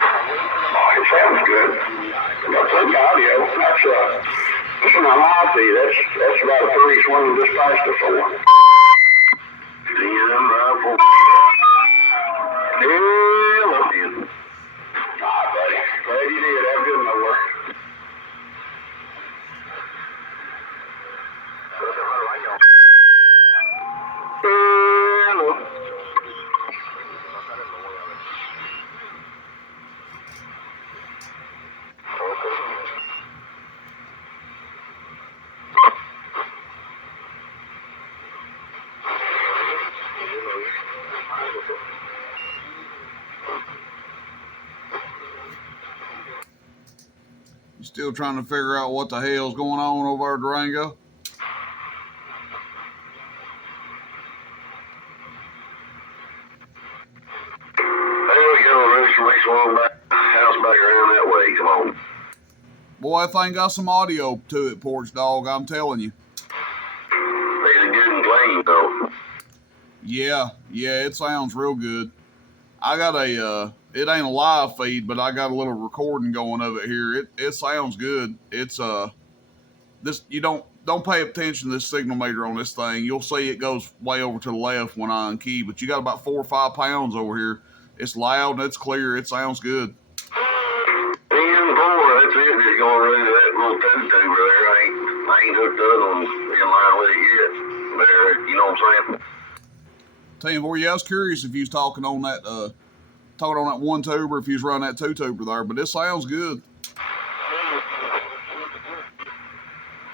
Oh, it sounds good. Got plenty of audio. That's this is not my feed. That's about a 3 swinging just past the 4. Damn rifle. Hell up in. Ah, buddy. Glad you did. Have a good one over. Hello. You still trying to figure out what the hell's going on over there at Durango? Boy, that thing got some audio to it, porch dog, I'm telling you. Is it good and clean, though? Yeah, it sounds real good. I got it ain't a live feed, but I got a little recording going of it here. It sounds good. It's, this, you don't pay attention to this signal meter on this thing. You'll see it goes way over to the left when I unkey, but you got about 4 or 5 pounds over here. It's loud and it's clear. It sounds good. That's it. Just going through that little tube there. I ain't hooked up on in line with it yet. There, you know what I'm saying? 10-4, yeah, I was curious if you was talking on that 1 tuber, if you was running that 2 tuber there, but it sounds good.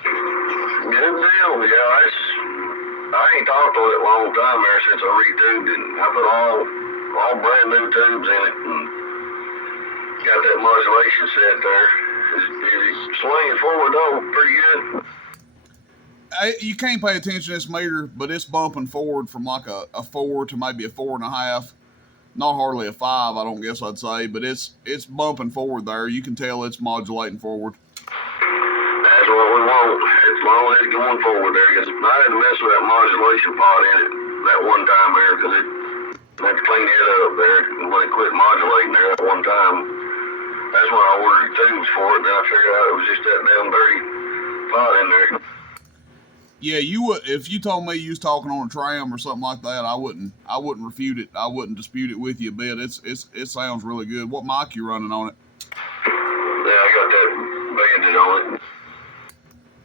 Good deal, yeah. I ain't talked to it a long time there since I retubed it. I put all brand new tubes in it and got that modulation set there. Is it swinging forward though? Pretty good. You can't pay attention to this meter, but it's bumping forward from like a 4 to maybe a 4.5. Not hardly a 5, I don't guess I'd say, but it's bumping forward there. You can tell it's modulating forward. That's what we want. As long as it's going forward there. Because I had to mess with that modulation pod in it that one time there because it had to clean it up there when it quit modulating there that one time. That's when I ordered tubes for it. Then I figured out it was just that damn dirty pod in there. Yeah, you would if you told me you was talking on a tram or something like that. I wouldn't refute it. I wouldn't dispute it with you a bit. It sounds really good. What mic you running on it? Yeah, I got that banded on it.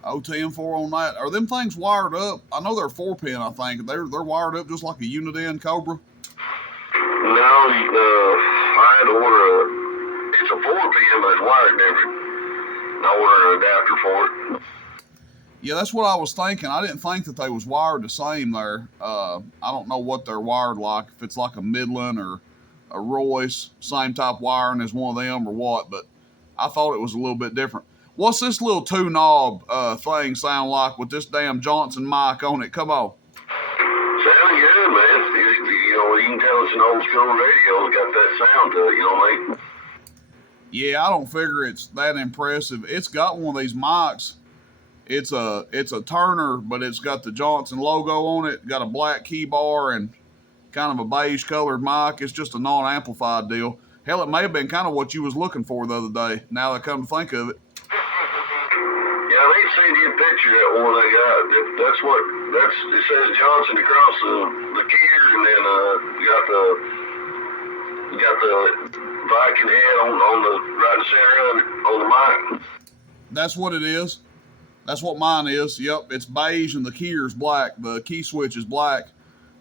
Oh, 10-4 on that. Are them things wired up? I know they're 4-pin. I think they're wired up just like a unit-end Cobra. No, I had to order it's a 4-pin, but it's wired different. I ordered an adapter for it. Yeah, that's what I was thinking. I didn't think that they was wired the same there. I don't know what they're wired like, if it's like a Midland or a Royce, same type wiring as one of them or what, but I thought it was a little bit different. What's this little 2-knob thing sound like with this damn Johnson mic on it? Come on. Sound good, man. You can tell it's an old school radio. It's got that sound to it, you know what I mean? Yeah, I don't figure it's that impressive. It's got one of these mics. It's a Turner, but it's got the Johnson logo on it. Got a black key bar and kind of a beige colored mic. It's just a non-amplified deal. Hell, it may have been kind of what you was looking for the other day. Now that I come to think of it. Yeah, I need to send you a picture of that one I got. It says Johnson across the keys, and then you got the Viking head on the right in the center of it on the mic. That's what it is. That's what mine is. Yep, it's beige and the keyer is black. The key switch is black.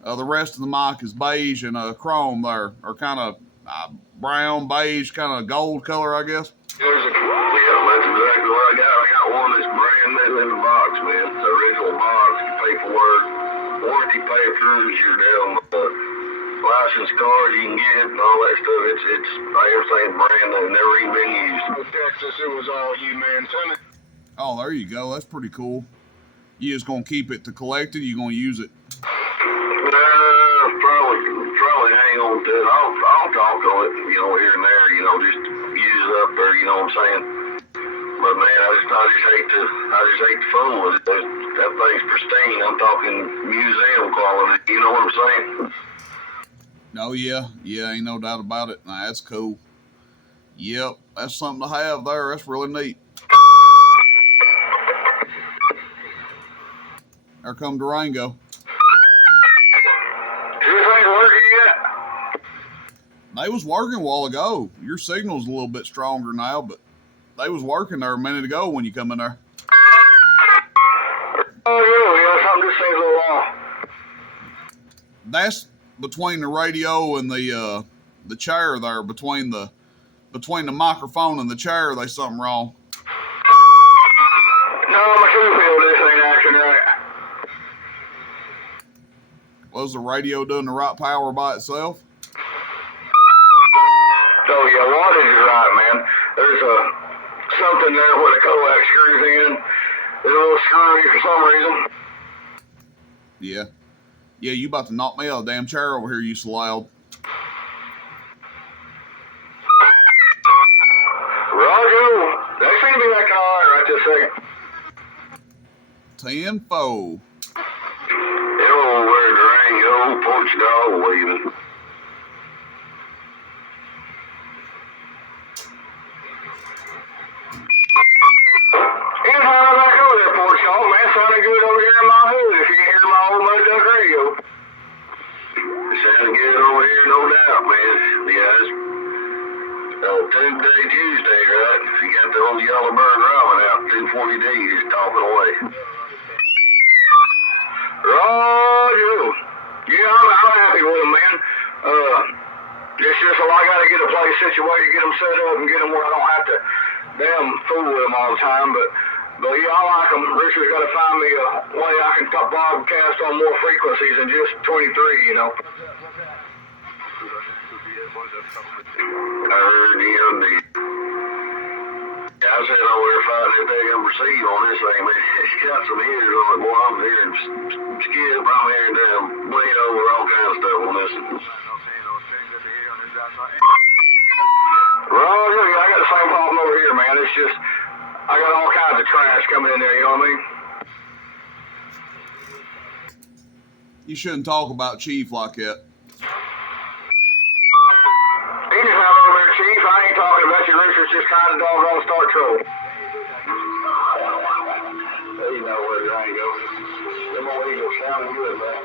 The rest of the mic is beige and chrome there, or kind of brown, beige, kind of gold color, I guess. That's exactly what I got. I got one that's brand new in the box, man. The original box, paperwork, warranty papers, your damn license card you can get, and all that stuff. It's everything brand new, never even been used. Texas, it was all you, man. Oh, there you go. That's pretty cool. You just gonna keep it to collect it? You gonna use it? Probably hang on to it. I'll talk on it, here and there, just use it up there, you know what I'm saying? But man, I just hate to fool with it. That thing's pristine. I'm talking museum quality, you know what I'm saying? Oh yeah, yeah, ain't no doubt about it. Nah, that's cool. Yep, that's something to have there. That's really neat. There come Durango. This ain't working yet. They was working a while ago. Your signal's a little bit stronger now, but they was working there a minute ago when you come in there. Oh, yeah, something just seems a little off. That's between the radio and the chair there, between the microphone and the chair. There's something wrong. No, my two field this ain't acting right. Was the radio doing the right power by itself? So yeah, wattage is right, man. There's something there where the coax screws in. There's a little screwy for some reason. Yeah. Yeah, you about to knock me out of the damn chair over here, you so loud. Roger. That seems to be acting alright right this second. 10-4. Hello, where Durango, porch dog waving. Anytime I'm back over there, porch dog, man, sounding good over here in my hood if you can hear my old mud duck radio. Sounding good over here, no doubt, man. Yeah, it's Tuesday, right? You got the old yellow bird robin out, 240D, just talking away. Roger. Yeah, I'm happy with them, man. It's just, I got to get a place situated, get them set up, and get them where I don't have to damn fool with them all the time. But yeah, I like them. Richard's got to find me a way I can broadcast on more frequencies than just 23, you know. I heard the I said over there fighting if they can receive on this thing, man. It's got some ears on it, boy. I'm hearing skip, I'm hearing damn bleed over, all kind of stuff on this. Roger, I got the same problem over here, man. It's just, I got all kinds of trash coming in there, you know what I mean? You shouldn't talk about Chief like that. Anytime over there, Chief, I ain't talking about you. Richard's just trying to doggone start trouble. There you know where Durango. Them old eagles sounding good, man.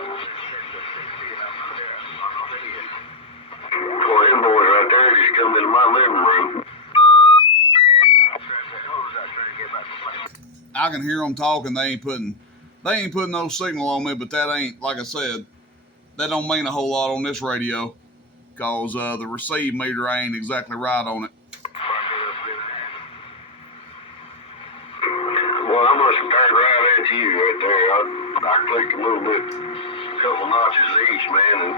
Boy, them boys right there just come into my living room. I can hear them talking. They ain't putting no signal on me, but that ain't, like I said, that don't mean a whole lot on this radio, because the receive meter ain't exactly right on it. Well, I must have turned right at you right there. I clicked a little bit, a couple notches each, man, and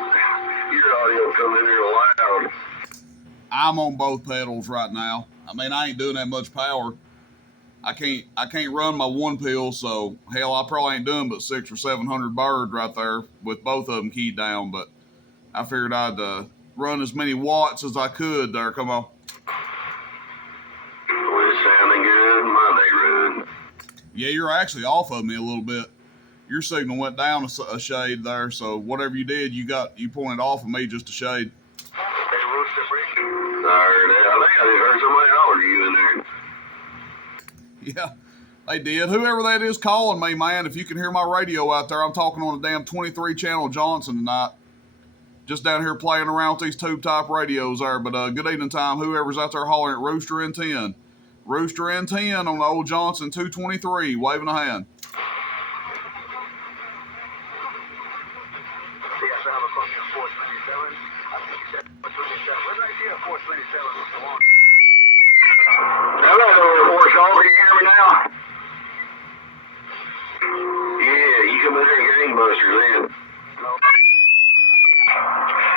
your audio coming in here loud. I'm on both pedals right now. I mean, I ain't doing that much power. I can't run my one pill, so hell, I probably ain't doing but 600 or 700 bird right there with both of them keyed down. But I figured I'd run as many watts as I could there. Come on. Well, it's sounding good, my neighborhood. Yeah, you're actually off of me a little bit. Your signal went down a shade there, so whatever you did, you pointed off of me just a shade. I think I just heard somebody holler at you in there. Yeah, they did. Whoever that is calling me, man, if you can hear my radio out there, I'm talking on a damn 23 channel Johnson tonight. Just down here playing around with these tube type radios there. But good evening time, whoever's out there hollering at Rooster N10. Rooster N10 on the old Johnson 223, waving a hand. Hello, Horse Hog, can you hear me now? Yeah, you come in here and gangbusters in.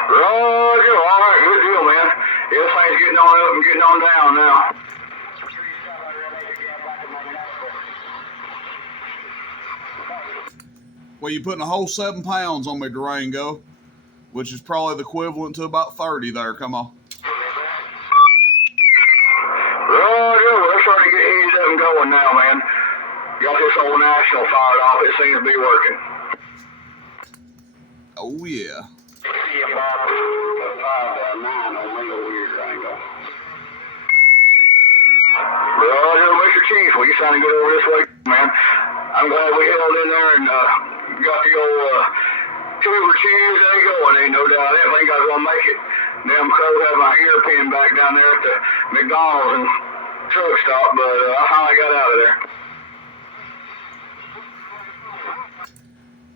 Roger, all right, good deal, man. Everything's getting on up and getting on down now. Well, you're putting a whole 7 pounds on me, Durango, which is probably the equivalent to about 30 there. Come on. Roger, we're starting to get eased up and going now, man. Got this old national fired off. It seems to be working. Oh, yeah. See you, Bob. Well, Mr. Chief, well, you sounding good over this way, man. I'm glad we held in there and got the old Tuber cheese. There you go. And ain't no doubt. I didn't think I was going to make it. Damn crow had my ear pinned back down there at the McDonald's and truck stop, but I finally got out of there.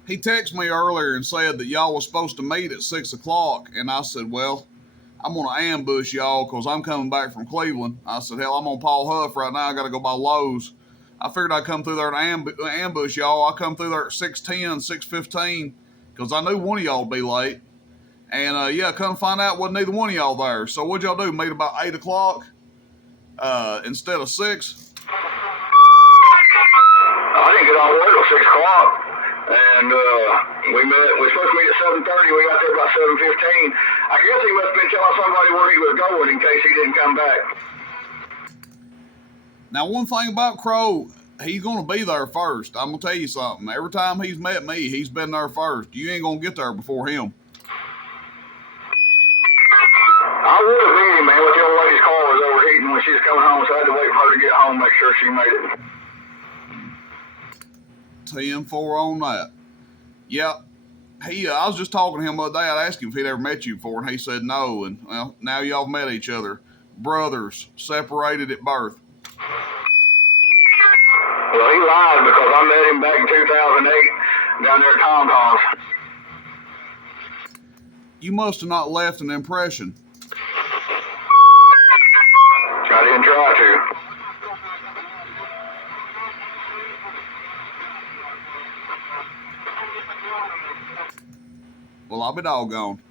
He texted me earlier and said that y'all was supposed to meet at 6 o'clock. And I said, well, I'm going to ambush y'all because I'm coming back from Cleveland. I said, hell, I'm on Paul Huff right now. I got to go by Lowe's. I figured I'd come through there and ambush y'all. I come through there at 6:10, 6:15 because I knew one of y'all would be late. And, yeah, come find out wasn't neither one of y'all there. So what'd y'all do, meet about 8 o'clock instead of 6? I didn't get on work till 6 o'clock. And we were supposed to meet at 7:30. We got there about 7:15. I guess he must have been telling somebody where he was going in case he didn't come back. Now, one thing about Crow, he's going to be there first. I'm going to tell you something. Every time he's met me, he's been there first. You ain't going to get there before him. I would have been him, man, but the old lady's car was overheating when she was coming home, so I had to wait for her to get home, make sure she made it. 10-4 on that. Yeah, I was just talking to him the other day. I asked him if he'd ever met you before, and he said no. And, well, now y'all met each other. Brothers, separated at birth. Well, he lied because I met him back in 2008 down there at Tom Tom's. You must have not left an impression. I didn't try to. Well, I'll be doggone.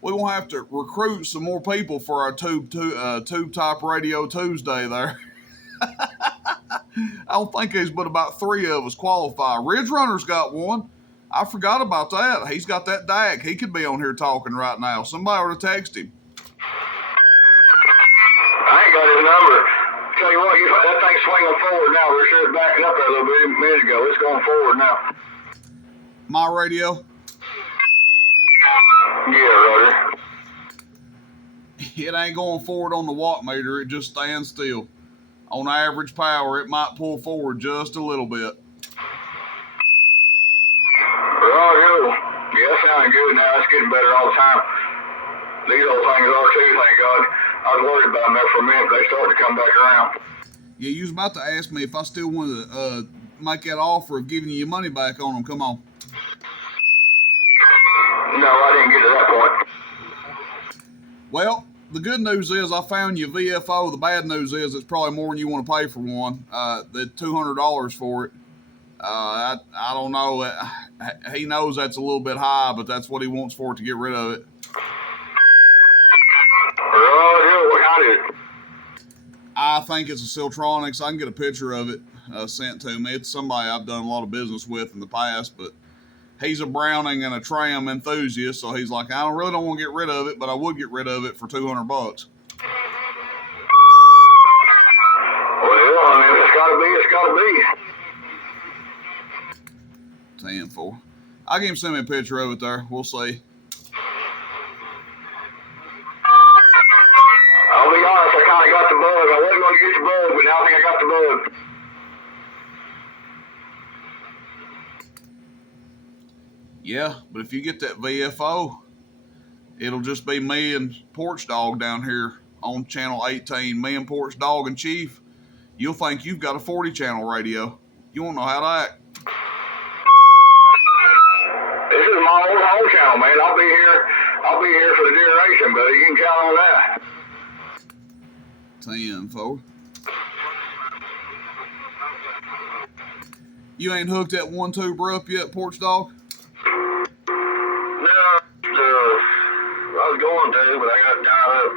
We're going to have to recruit some more people for our Tube Type Radio Tuesday there. I don't think there's but about 3 of us qualify. Ridge Runner's got one. I forgot about that. He's got that DAC. He could be on here talking right now. Somebody ought to text him. I ain't got his number. Tell you what, that thing's swinging forward now. We're sure it's backing up there a little bit a minute ago. It's going forward now. My radio? Yeah, Roger. It ain't going forward on the watt meter. It just stands still. On average power, it might pull forward just a little bit. Roger. Yeah, that's sounding good now. It's getting better all the time. These old things are too, thank God. I was worried about them there for a minute, but they started to come back around. Yeah, you was about to ask me if I still wanted to make that offer of giving you your money back on them. Come on. No, I didn't get to that point. Well, the good news is I found you VFO. The bad news is it's probably more than you want to pay for one. The $200 for it. I don't know. He knows that's a little bit high, but that's what he wants for it to get rid of it. What kind is it? I think it's a Siltronics. I can get a picture of it sent to me. It's somebody I've done a lot of business with in the past, but he's a Browning and a Tram enthusiast, so he's like, I really don't want to get rid of it, but I would get rid of it for $200. Well, I mean, if it's got to be, it's got to be. 10-4. I'll get him send me a picture of it there. We'll see. I'll be honest, I kind of got the bug. I wasn't going to get the bug, but now I think I got the bug. Yeah, but if you get that VFO, it'll just be me and Porch Dog down here on channel 18. Me and Porch Dog and Chief. You'll think you've got a 40-channel radio. You won't know how to act. This is my old home channel, man. I'll be here for the duration, buddy. You can count on that. 10-4. You ain't hooked that 1-tuber up yet, Porch Dog? No, I was going to, but I got tied up.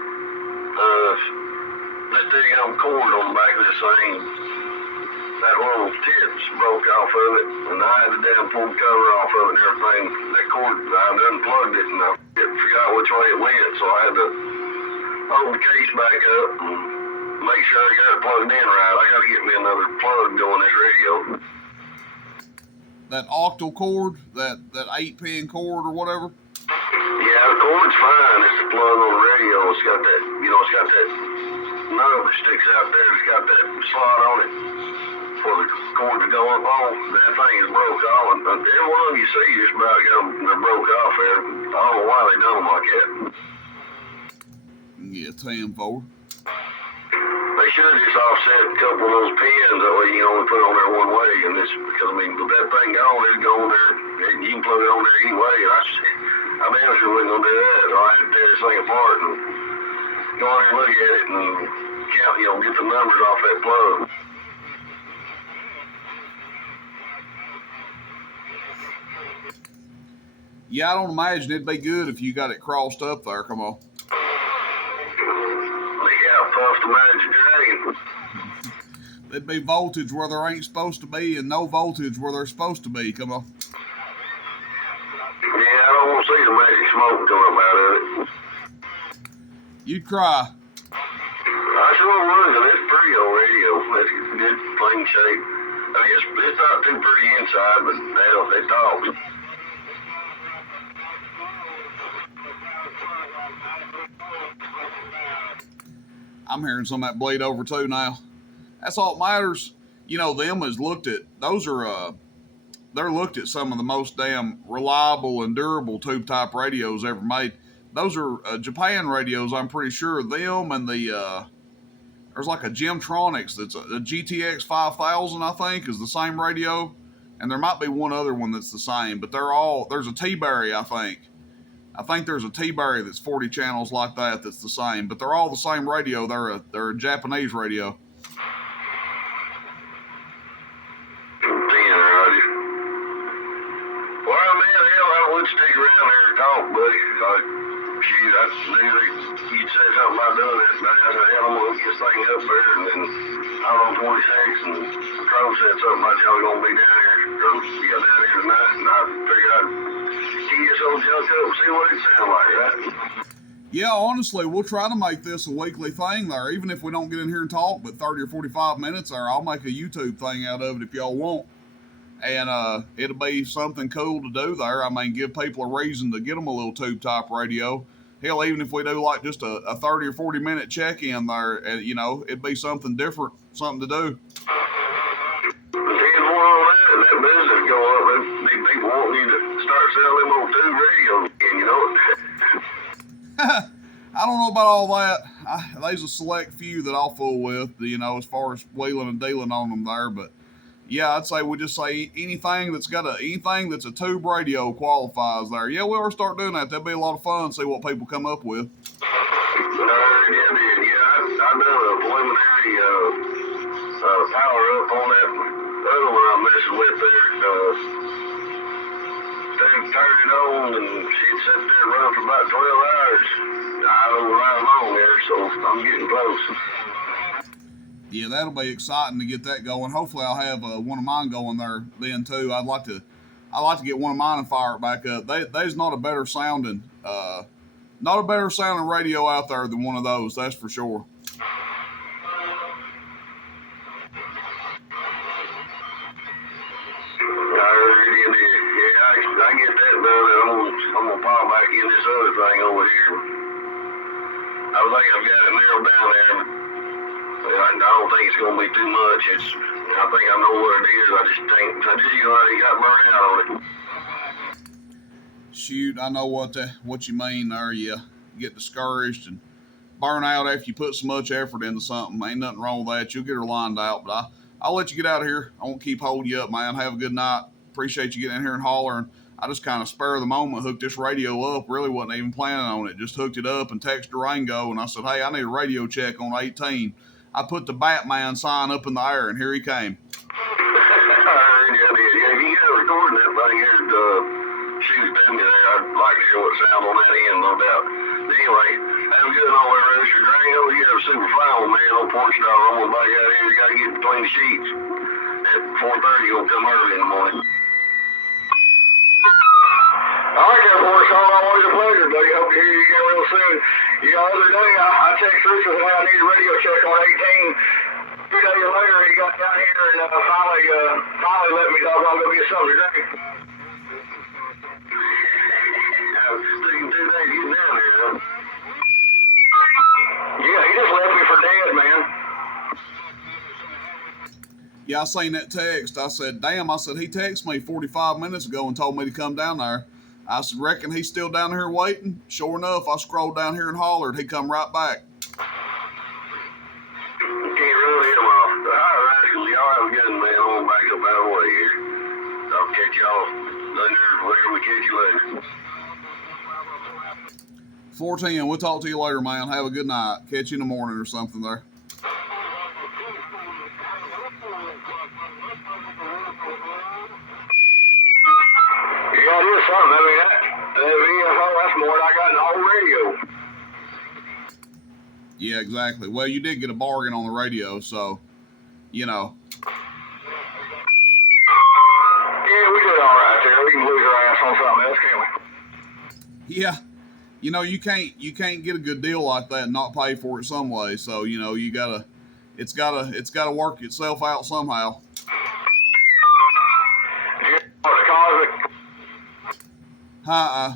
This thing on cord on the back of this thing. That little tips broke off of it, and I had to damn pull the cover off of it and everything. That cord, I unplugged it, and I forgot which way it went, so I had to hold the case back up and make sure I got it plugged in right. I got to get me another plug going this radio. That octal cord, that 8-pin cord or whatever? Yeah, Yeah, the cord's fine. It's the plug on the radio. It's got that, it's got that nub that sticks out there. It's got that slot on it for the cord to go up on. That thing is broke off. And every one you see just about they're broke off there. I don't know why they done them like that. Yeah, 10-4. They should just offset a couple of those pins. That way you can only put it on there one way. And this, because with that thing gone, it'll go on there. You can plug it on there anyway. And I damn sure wasn't gonna do that. So I had to tear this thing apart and go on there and look at it and count, get the numbers off that plug. Yeah, I don't imagine it'd be good if you got it crossed up there. Come on. Puff the Magic Dragon. There'd be voltage where there ain't supposed to be and no voltage where there's supposed to be. Come on. Yeah, I don't want to see the magic smoke come up out of it. You'd cry. I sure would, and it's pretty old radio. It's good, clean shape. I mean, it's not too pretty inside, but they talk. I'm hearing some of that bleed over too now. That's all that matters. Them is looked at. Those are, they're looked at some of the most damn reliable and durable tube type radios ever made. Those are Japan radios, I'm pretty sure. Them and there's like a Gemtronics that's a GTX 5000, I think, is the same radio. And there might be one other one that's the same, but there's a T-Berry, I think. I think there's a T-Berry that's 40 channels like that's the same, but they're all the same radio. They're a Japanese radio. Well, man, hell, I would stick around there and talk, buddy. Shoot, I knew you'd say something about doing this, but I said, hell, I'm going to hook this thing up there, and then I was on 26, and Crow said something about y'all going to be down here, or down here tonight, and I figured I'd key this old junk up and see what it sounds like, right? Yeah, honestly, we'll try to make this a weekly thing there, even if we don't get in here and talk, but 30 or 45 minutes there, I'll make a YouTube thing out of it if y'all want. And it'll be something cool to do there. I mean, give people a reason to get them a little tube type radio. Hell, even if we do like just a 30 or 40 minute check-in there, and it'd be something different, something to do. That business go up, big people want you to start selling them old tube radios again, I don't know about all that. There's a select few that I'll fool with, as far as wheeling and dealing on them there. But yeah, I'd say we just say anything that's a tube radio qualifies there. Yeah, we ought to start doing that. That'd be a lot of fun. See what people come up with. I done a preliminary power up on that other one I'm messing with there. They turned it on and she'd sit there and run for about 12 hours. I was right along there, so I'm getting close. Yeah, that'll be exciting to get that going. Hopefully, I'll have one of mine going there then too. I'd like to get one of mine and fire it back up. There's not a better sounding radio out there than one of those. That's for sure. I get that done. I'm gonna pop back in this other thing over here. I think I've got it narrowed down there. I don't think it's gonna be too much. I think I know what it is. I just got burned out on it. Shoot, I know what you mean there. You get discouraged and burn out after you put so much effort into something. Ain't nothing wrong with that. You'll get her lined out. But I'll let you get out of here. I won't keep holding you up, man. Have a good night. Appreciate you getting in here and hollering. I just kind of spur of the moment hooked this radio up. Really wasn't even planning on it. Just hooked it up and texted Durango, and I said, hey, I need a radio check on 18. I put the Batman sign up in the air, and here he came. Yeah, if you got a recording that thing here, shoot it to me there. I'd like to hear what sounds on that end, no doubt. Anyway, have a good all there, Mr. Durango. You have a super fine one, man, on Porch Dog. I'm going to back out here. You got to get between the sheets. At 4:30, you'll come early in the morning. All right, there, boys. Always a pleasure, buddy. Hope to hear you again real soon. The other day, I texted Richard and I need a radio check on 18. 2 days later, he got down here and finally let me dog on go get something to drink. Sticking 2 days, Yeah, he just left me for dead, man. Yeah, I seen that text. I said, damn, I said, he texted me 45 minutes ago and told me to come down there. I said, reckon he's still down here waiting? Sure enough, I scrolled down here and hollered. He come right back. Can't really hit him off. All right, y'all have a good one, man. I'm going to back up out of the way here. I'll catch y'all later, whenever we catch you later. 410, we'll talk to you later, man. Have a good night. Catch you in the morning or something there. Yeah, it is something. I mean, that VFO, that's more than I got in the whole radio. Yeah, exactly. Well, you did get a bargain on the radio, so, you know. Yeah, we did all right there. We can lose our ass on something else, can't we? Yeah. You know, you can't get a good deal like that and not pay for it some way. So, you know, it's gotta work itself out somehow.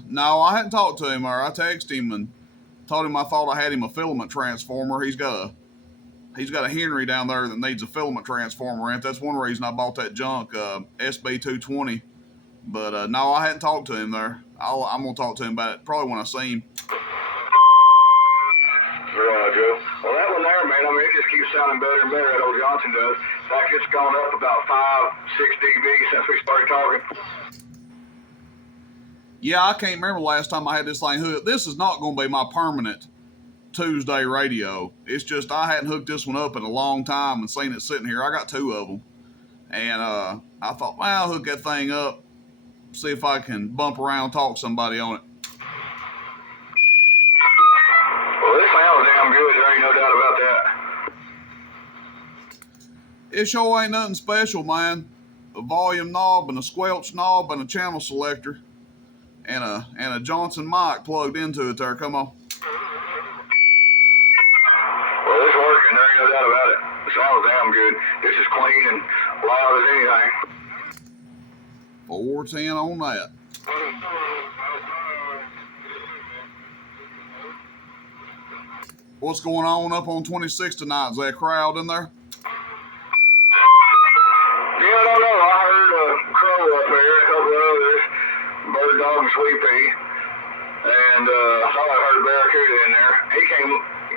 No, I hadn't talked to him, or I texted him and told him I thought I had him a filament transformer. He's got a Henry down there that needs a filament transformer, and that's one reason I bought that junk SB220. But no, I hadn't talked to him there. I'm gonna talk to him about it probably when I see him. Right, Joe. Well, that one there, man, I mean, it just keeps sounding better and better, that old Johnson does. In fact, it's gone up about 5-6 dB since we started talking. Yeah, I can't remember last time I had this thing hooked. This is not going to be my permanent Tuesday radio. It's just I hadn't hooked this one up in a long time and seen it sitting here. I got 2 of them. And I thought, well, I'll hook that thing up, see if I can bump around, talk to somebody on it. Well, this sounds damn good. There ain't no doubt about that. It sure ain't nothing special, man. A volume knob and a squelch knob and a channel selector. And a Johnson mic plugged into it there. Come on. Well, it's working. There ain't no doubt about it. It sounds damn good. This is clean and loud as anything. 410 on that. What's going on up on 26 tonight? Is there a crowd in there? Yeah, I don't know. I heard Crow up there, a couple of others. Bird Dog and Sweet Pea, and I thought I heard Barracuda in there. He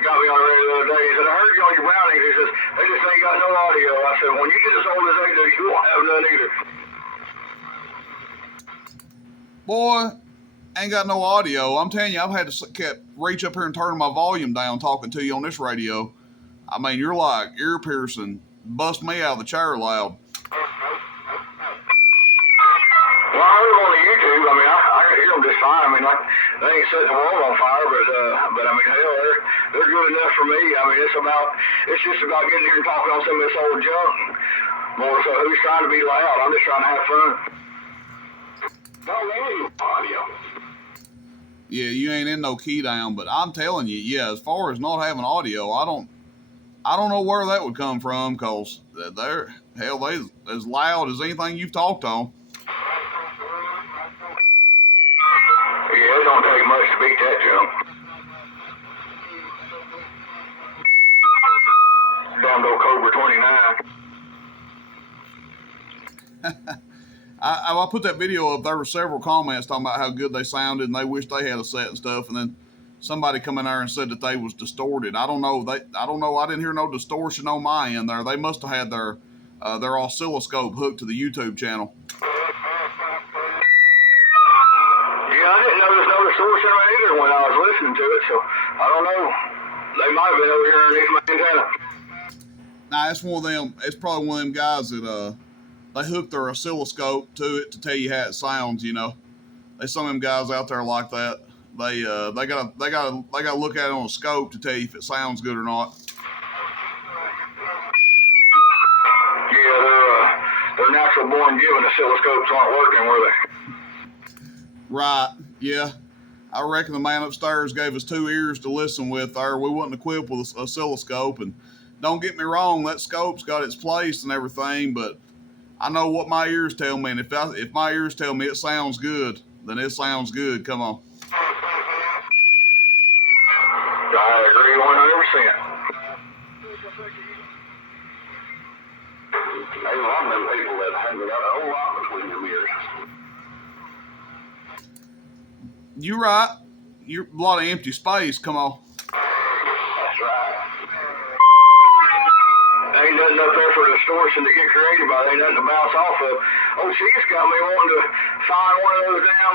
got me on the radio the other day. He said, I heard you on your Brownies. He says, they just ain't got no audio. I said, when you get as old as they do, you won't have none either. Boy, ain't got no audio. I'm telling you, I've had to reach up here and turn my volume down talking to you on this radio. I mean, you're like ear piercing, bust me out of the chair loud. Well, I heard them on the YouTube. I mean, I can hear them just fine. I mean, like, they ain't setting the world on fire, but I mean, hell, they're good enough for me. I mean, it's just about getting here and talking on some of this old junk. More so, who's trying to be loud? I'm just trying to have fun. No audio. Yeah, you ain't in no key down, but I'm telling you, yeah, as far as not having audio, I don't know where that would come from, because they're as loud as anything you've talked on. Yeah, it don't take much to beat that jump. Damn old Cobra 29. I put that video up. There were several comments talking about how good they sounded and they wished they had a set and stuff. And then somebody come in there and said that they was distorted. I don't know. I didn't hear no distortion on my end there. They must have had their oscilloscope hooked to the YouTube channel. Yeah, I didn't notice no distortion either when I was listening to it. So I don't know. They might have been over here underneath my antenna. Nah, it's one of them. It's probably one of them guys that they hook their oscilloscope to it to tell you how it sounds. You know, there's some of them guys out there like that. They gotta look at it on a scope to tell you if it sounds good or not. Yeah, their natural born given oscilloscopes aren't working, were they? Right. Yeah. I reckon the man upstairs gave us 2 ears to listen with there. We wasn't equipped with an oscilloscope, and don't get me wrong, that scope's got its place and everything, but I know what my ears tell me, and if my ears tell me it sounds good, then it sounds good. Come on. I agree 100%. There's a lot of them people that haven't got a whole lot between their ears. You right. You're a lot of empty space. Come on. That's right. Ain't nothing up there for distortion to get created by. Ain't nothing to bounce off of. OC's got me wanting to find one of those damn